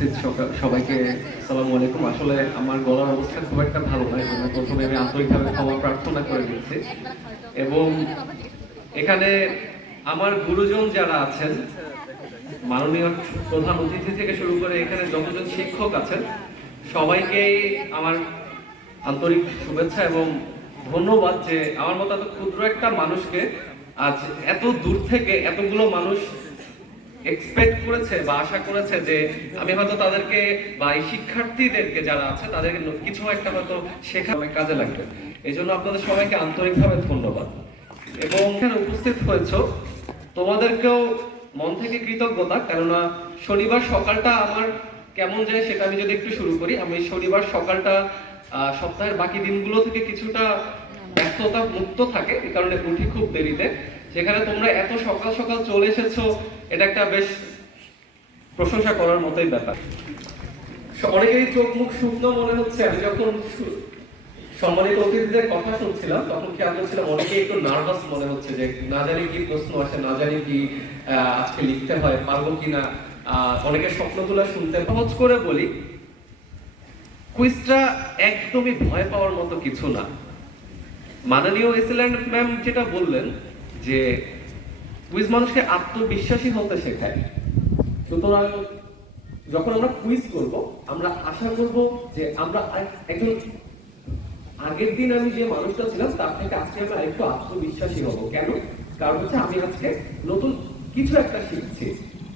উপস্থিত সবাইকে আসসালামু আলাইকুম। আসলে আমার গলার অবস্থা খুব একটা ভালো নয় জন্য প্রথমে আমি আন্তরিকভাবে ক্ষমা প্রার্থনা করে দিচ্ছি। এবং এখানে আমার গুরুজন যারা আছেন, মাননীয় প্রধান অতিথি থেকে শুরু করে এখানে যতজন শিক্ষক আছেন সবাইকেই আমার আন্তরিক শুভেচ্ছা এবং ধন্যবাদ যে আমার মতো এত ক্ষুদ্র একটা মানুষকে আজ এত দূর থেকে এতগুলো মানুষ এক্সপেক্ট করেছে বা আশা করেছে যে আমি হয়তো তাদেরকে বা এই শিক্ষার্থীদেরকে যারা আছে, তাদেরকে কিছু একটা হয়তো শেখা কাজে লাগবে। এই জন্য আপনাদের সবাইকে আন্তরিকভাবে ধন্যবাদ। এবং এখানে উপস্থিত হয়েছ, তোমাদেরকেও মন থেকে কৃতজ্ঞতা, কেননা শনিবার সকালটা আমার কেমন যায় সেটা আমি যদি একটু শুরু করি, আমি শনিবার সকালটা সপ্তাহের বাকি দিনগুলো থেকে কিছুটা ব্যস্ততা মুক্ত থাকে, এই কারণে উঠি খুব দেরিতে। সেখানে তোমরা এত সকাল সকাল চলে এসেছ এটা একটা বেশ প্রশংসা করার মতোই ব্যাপার। অনেকেরই চোখ মুখ শুকনো মনে হচ্ছে আমি যখন সম্মানিত অতিথিদের কথা শুনছিলাম তখন খেয়াল করছিলাম অনেকেই একটু নার্ভাস মনে হচ্ছে যে না জানি কি প্রশ্ন আসে না জানি কি আজকে লিখতে হয় পারব কিনা। আহ, অনেকের স্বপ্নগুলো শুনতে সহজ করে বলি কুইজটা একদমই ভয় পাওয়ার মতো কিছু না। মাননীয় এসিল্যান্ড ম্যাম যেটা বললেন যে কুইজ মানুষকে আত্মবিশ্বাসী হতে শেখায়। সুতরাং যখন আমরা কুইজ করব, আমরা আশা করব যে আমরা একজন আগের দিন আমি যে মানুষটা ছিলাম, তার থেকে আজকে আমি আরেকটু আত্মবিশ্বাসী হব। কেন? কারণ হচ্ছে আমি আজকে নতুন কিছু একটা শিখছি।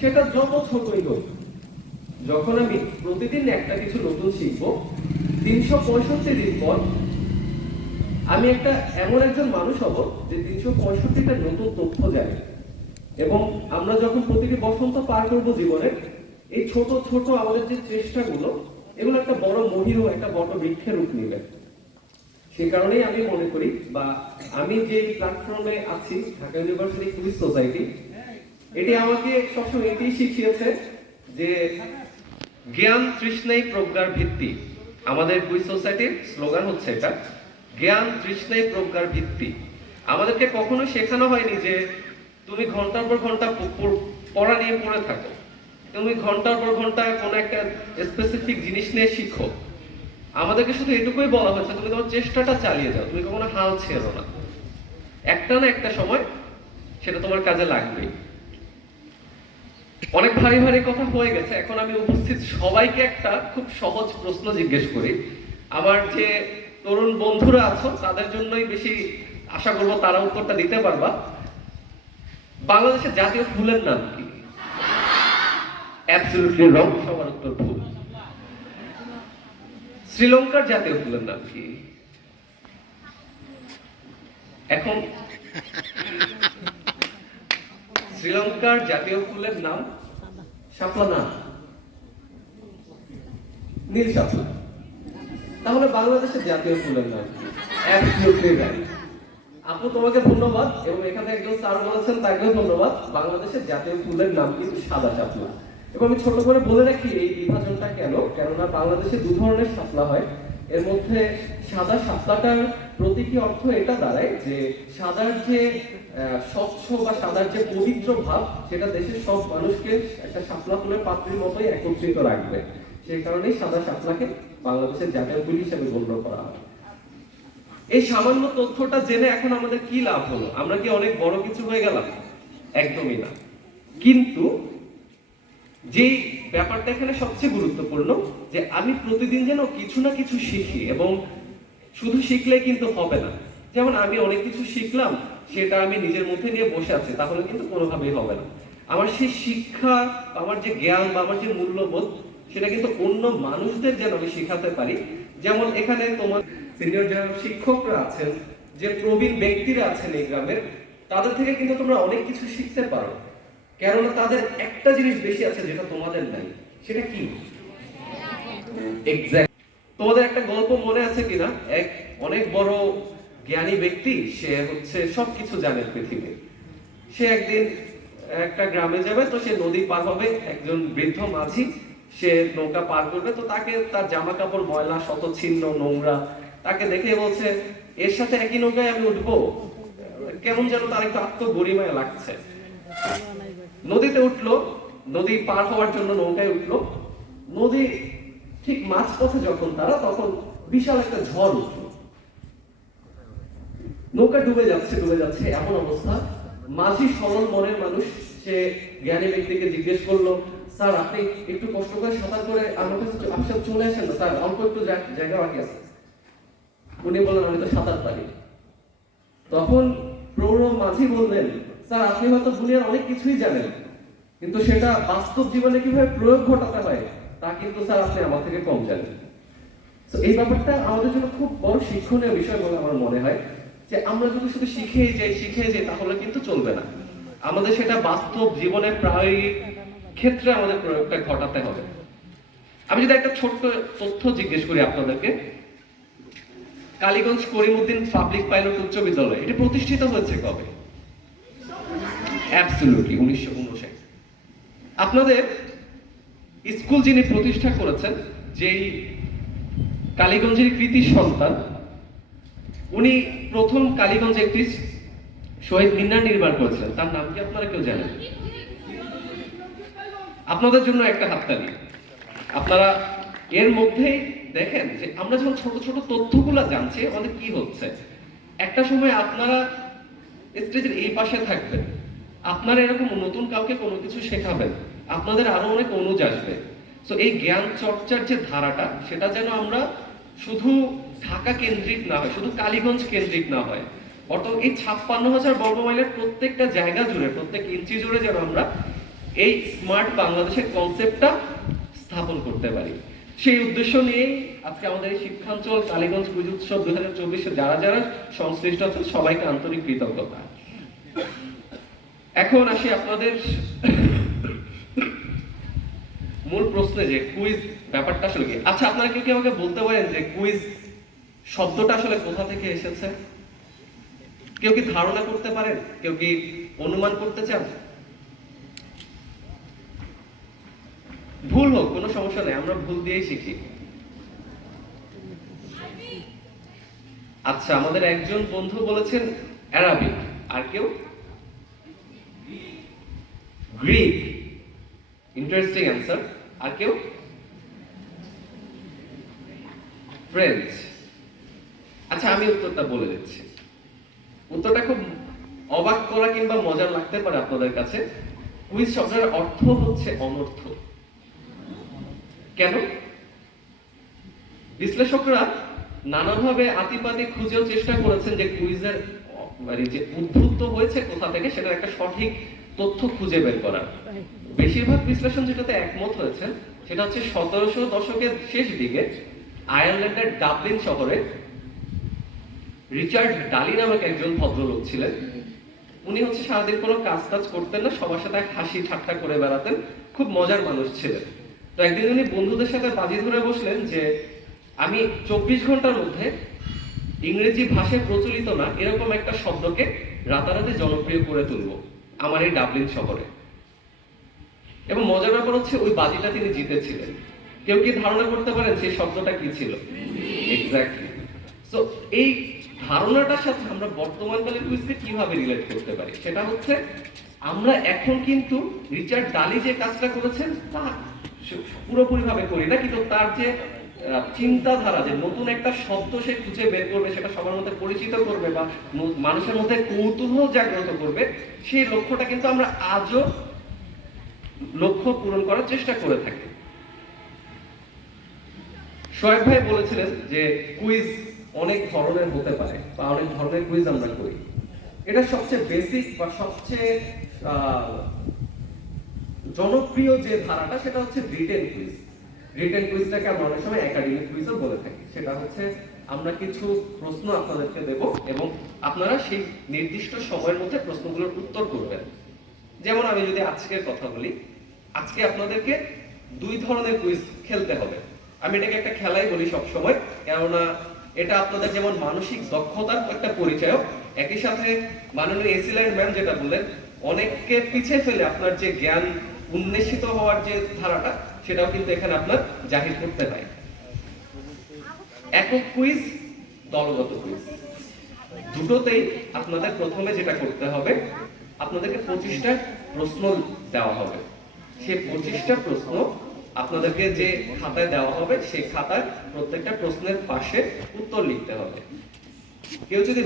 সেটা যত ছোটই হোক। যখন আমি প্রতিদিন একটা কিছু নতুন শিখব, তিনশো পঁয়ষট্টি দিন পর আমি একটা এমন একজন মানুষ হব যে তিনশো পঁয়ষট্টিটা নতুন তথ্য জানে। এবং আমরা যখন প্রতিটি বসন্ত পার করব জীবনে, এই ছোট ছোট আমাদের যে চেষ্টাগুলো, এগুলো একটা বড় মহির একটা বড় বৃক্ষের রূপ নেবে। সে কারণেই আমি মনে করি বা আমি যে প্ল্যাটফর্মে আছি, ঢাকা ইউনিভার্সিটি কুইজ সোসাইটি এটি আমাকে সবসময় এটাই শিখিয়েছে যে জ্ঞান তৃষ্ণাই প্রজ্ঞার ভিত্তি। আমাদের কুইজ সোসাইটির স্লোগান হচ্ছে এটা, জ্ঞান তৃষ্ণাই প্রজ্ঞার ভিত্তি। আমাদেরকে কখনো শেখানো হয়নি যে তুমি ঘণ্টার পর ঘণ্টা পড়া নিয়ে পড়ে থাকো। তুমি ঘণ্টার পর ঘণ্টা কোনো একটা স্পেসিফিক জিনিস নিয়ে শিখো। আমাদেরকে শুধু এটুকুই বলা হয়েছে তুমি তোমার চেষ্টাটা চালিয়ে যাও, তুমি কখনো হাল ছেড়ো না। একটা না একটা সময় সেটা তোমার কাজে লাগবেই। অনেক ভারী ভারী কথা হয়ে গেছে, এখন আমি উপস্থিত সবাইকে একটা খুব সহজ প্রশ্ন জিজ্ঞেস করি। আমার যে তরুণ বন্ধুরা আছো, তাদের জন্যই বেশি আশা করব তারা উত্তরটা দিতে পারবা। বাংলাদেশের জাতীয় ফুলের নাম কি? অ্যাবসলিউটলি রং সবার উত্তর ভুল। শ্রীলঙ্কার জাতীয় ফুলের নাম কি? এখন শ্রীলঙ্কার জাতীয় ফুলের নাম শাপলা না নীল শাপলা তাহলে বাংলাদেশের জাতীয় ফুলের নাম অ্যাবসলিউটলি রাইট আপু, তোমাকে ধন্যবাদ এবং এখানে একজন স্যার বলেছেন, তাকেও ধন্যবাদ। বাংলাদেশের জাতীয় ফুলের নাম কিন্তু সাদা শাপলা। এবং আমি ছোট করে বলে রাখি, এই বিভাজনটা কেন? কেননা বাংলাদেশে দু ধরনের শাপলা হয়। এর মধ্যে সাদা শাপলাটার প্রতীকী অর্থ এটা দাঁড়ায় যে সাদার যে স্বচ্ছ বা সাদার যে পবিত্র ভাব, সেটা দেশের সব মানুষকে একটা শাপলা ফুলের পাত্রের মতোই একত্রিত রাখবে। সেই কারণেই সাদা শাপলাকে বাংলাদেশের জাতীয় ফুল হিসেবে গণ্য করা হয়। এই সামান্য তথ্যটা জেনে এখন আমাদের কি লাভ হলো? আমরা কি অনেক বড় কিছু হয়ে গেলাম? একদমই না। কিন্তু যেই ব্যাপারটা এখানে সবচেয়ে গুরুত্বপূর্ণ, যে আমি প্রতিদিন যেন কিছু না কিছু শিখি এবং শুধু শিখলে কিন্তু হবে না। যেমন আমি অনেক কিছু শিখলাম, সেটা আমি নিজের মধ্যে নিয়ে বসে আছি, তাহলে কিন্তু কোনোভাবেই হবে না। আমার সেই শিক্ষা, আমার যে জ্ঞান বা আমার যে মূল্যবোধ, সেটা কিন্তু অন্য মানুষদের যেন আমি শেখাতে পারি। যেমন এখানে তোমার সিনিয়র যারা শিক্ষকরা আছেন, যে প্রবীণ ব্যক্তিরা আছেন এই গ্রামের, তাদের থেকে কিন্তু তোমরা অনেক কিছু শিখতে পারো। কেননা তাদের একটা জিনিস বেশি আছে, যেটা তোমাদের নাই। সেটা কি? তোমাদের একটা গল্প মনে আছে কিনা? এক অনেক বড় জ্ঞানী ব্যক্তি, সে হচ্ছে সবকিছু জানে পৃথিবী সে একদিন একটা গ্রামে যাবে, তো সে নদী পার হবে, একজন বৃদ্ধ মাঝি, সে নৌকা পার করবে, তো তাকে তার জামা কাপড় ময়লা, শত ছিন্ন, নোংরা তাকে দেখে বলছে, এর সাথে একই নৌকায় আমি উঠবো? কেমন যেন তার একটু আত্মগরিমায় লাগছে। নদীতে উঠল, নদী পার হওয়ার জন্য নৌকায় উঠল। নদী ঠিক মাঝপথে যখন তারা, তখন বিশাল একটা ঝড় উঠল। নৌকা ডুবে যাচ্ছে ডুবে যাচ্ছে, এমন অবস্থা। মাঝি সরল মনের মানুষ, সে জ্ঞানী ব্যক্তিকে জিজ্ঞেস করল, স্যার, আপনি একটু কষ্ট করে সাঁতার করে আমার কাছে চলে আসেন না, স্যার, অল্প একটু জায়গা বাকি আছে। উনি বললেন, আমি তো সাঁতার পারি। তখন প্রৌঢ় মাঝি বললেন, স্যার, আপনি হয়তো দুনিয়ার অনেক কিছুই জানেন, কিন্তু সেটা বাস্তব জীবনে কীভাবে প্রয়োগ ঘটাতে হয়, তা কিন্তু স্যার আপনি আমার থেকে কম জানেন। তো এই ব্যাপারটা আমাদের জন্য খুব বড় শিক্ষণীয় বিষয় বলে আমার মনে হয় যে, আমরা যদি শুধু শিখে যাই শিখে যাই, তাহলে কিন্তু চলবে না। আমাদের সেটা বাস্তব জীবনের প্রায়োগিক ক্ষেত্রে আমাদের প্রয়োগটা ঘটাতে হবে। আমি যদি একটা ছোট্ট তথ্য জিজ্ঞেস করি আপনাদেরকে কালীগঞ্জ করিমউদ্দিন পাবলিক পাইলট উচ্চ বিদ্যালয়, এটি প্রতিষ্ঠিত হয়েছে কবে? অ্যাবসলিউটলি উনিশশো উনষাট। আপনাদের স্কুল যিনি প্রতিষ্ঠা করেছেন, যেই কালীগঞ্জের কৃতি সন্তান, উনি প্রথম কালীগঞ্জে একটি শহীদ মিনার নির্মাণ করেছিলেন। তার নাম কি আপনারা কেউ জানেন? আপনাদের জন্য একটা হাততালি। আপনারা এর মধ্যেই দেখেন যে আমরা যখন ছোট ছোট তথ্যগুলো জানছি, আমাদের কি হচ্ছে? একটা সময় আপনারা স্টেজের এই পাশে থাকবেন। আপনারা এরকম নতুন কাউকে কোনো কিছু শেখাবেন। আপনাদের আরও অনেক অনুজ আসবে। তো এই জ্ঞান চর্চার যে ধারাটা, সেটা যেন আমরা শুধু ঢাকা কেন্দ্রিক না হয়, শুধু কালীগঞ্জ কেন্দ্রিক না হয়, অর্থাৎ এই ছাপ্পান্ন হাজার বর্গ মাইলের প্রত্যেকটা জায়গা জুড়ে, প্রত্যেক ইঞ্চি জুড়ে যেন আমরা এই স্মার্ট বাংলাদেশের কনসেপ্টটা স্থাপন করতে পারি। সেই উদ্দেশ্য নিয়েই আজকে আমাদের এই শিক্ষাঞ্চল কালীগঞ্জ পুজো উৎসব দু হাজার চব্বিশে যারা যারা সংশ্লিষ্ট আছেন সবাইকে আন্তরিক কৃতজ্ঞতা। এখন আসি আপনাদের মূল প্রশ্নে যে কুইজ ব্যাপারটা আসলে কি? আচ্ছা আপনারা কেউ কি আমাকে বলতে পারেন যে কুইজ শব্দটা আসলে কোথা থেকে এসেছে? কেউ কি ধারণা করতে পারেন? কেউ কি অনুমান করতে চান? ভুল হোক, কোনো সমস্যা নেই, আমরা ভুল দিয়েই শিখি। আচ্ছা আমাদের একজন বন্ধু বলেছেন অ্যারাবিক, আর কেউ? গ্রিক। ইন্টারেস্টিং অ্যান্সার আর কেউ? ফ্রেঞ্চ আচ্ছা আমি উত্তরটা বলে দিচ্ছি। উত্তরটা খুব অবাক করা কিংবা মজার লাগতে পারে আপনাদের কাছে। কুইজ শব্দের অর্থ হচ্ছে অনর্থ কেন? বিশ্লেষকরা নানাভাবে আতিপাতি খুঁজেও চেষ্টা করেছেন যে কুইজের মানে যে উদ্ভূত হয়েছে কোথা থেকে সেটার একটা সঠিক তথ্য খুঁজে বের করার। বেশিরভাগ বিশ্লেষণ যেটাতে একমত হয়েছে সেটা হচ্ছে সতেরোশো দশকের শেষ দিকে আয়ারল্যান্ডের ডাবলিন শহরে রিচার্ড ডালি নামক একজন ভদ্রলোক ছিলেন। উনি হচ্ছে সারাদিন কোনো কাজ টাজ করতেন না সবার সাথে হাসি ঠাট্টা করে বেড়াতেন খুব মজার মানুষ ছিলেন। তো একদিন উনি বন্ধুদের সাথে বাজি ধরে বসলেন যে, আমি চব্বিশ ঘণ্টার মধ্যে ইংরেজি ভাষায় প্রচলিত না, এরকম একটা শব্দকে রাতারাতি জনপ্রিয় করে তুলব আমার এই ডাবলিন শহরে। এবং মজার ব্যাপার হচ্ছে ওই বাজিটা তিনি জিতেছিলেন। কেউ কি ধারণা করতে পারেন সেই শব্দটা কি ছিল? এক্স্যাক্টলি সো এই ধারণাটার সাথে আমরা বর্তমান বর্তমানকালের কুইজকে কীভাবে রিলেট করতে পারি? সেটা হচ্ছে, আমরা এখন কিন্তু রিচার্ড ডালি যে কাজটা করেছেন, তা পুরোপুরি ভাবে করি। না কিন্তু তার যে চিন্তাধারা, যে নতুন একটা শব্দ সে খুঁজে বের করবে, সেটা সবার মধ্যে পরিচিত করবে বা মানুষের মধ্যে কৌতূহল জাগ্রত করবে, সেই লক্ষ্যটা কিন্তু আমরা আজও লক্ষ্য পূরণ করার চেষ্টা করে থাকি। শোয়েব ভাই বলেছিলেন যে কুইজ অনেক ধরনের হতে পারে বা অনেক ধরনের কুইজ আমরা করি। এটা সবচেয়ে বেসিক বা সবচেয়ে জনপ্রিয় যে ধারাটা, সেটা হচ্ছে রিটেন কুইজ রিটেন কুইজটাকে আমরা অনেক সময় একাডেমিক কুইজও বলে থাকি। সেটা হচ্ছে আমরা কিছু প্রশ্ন আপনাদেরকে দেব এবং আপনারা সেই নির্দিষ্ট সময়ের মধ্যে প্রশ্নগুলোর উত্তর করবেন। যেমন আমি যদি আজকের কথা বলি, আজকে আপনাদেরকে দুই ধরনের কুইজ খেলতে হবে। আমি এটাকে একটা খেলাই বলি সব সময় কেননা এটা আপনাদের যেমন মানসিক দক্ষতার একটা পরিচয় একই সাথে মাননীয় এসিল্যান্ড ম্যাম যেটা বললেন, অনেককে পিছিয়ে ফেলে আপনার যে জ্ঞান উন্মেষিত হওয়ার যে ধারাটা, সেটাও কিন্তু এখানে আপনার জাহির করতে হয়। একক কুইজ দলগত কুইজ দুটোতেই আপনাদের প্রথমে যেটা করতে হবে, আপনাদেরকে পঁচিশটা প্রশ্ন দেওয়া হবে। সে পঁচিশটা প্রশ্ন আপনাদেরকে যে খাতায় দেওয়া হবে, সেই খাতায় প্রত্যেকটা প্রশ্নের পাশে উত্তর লিখতে হবে। কেউ যদি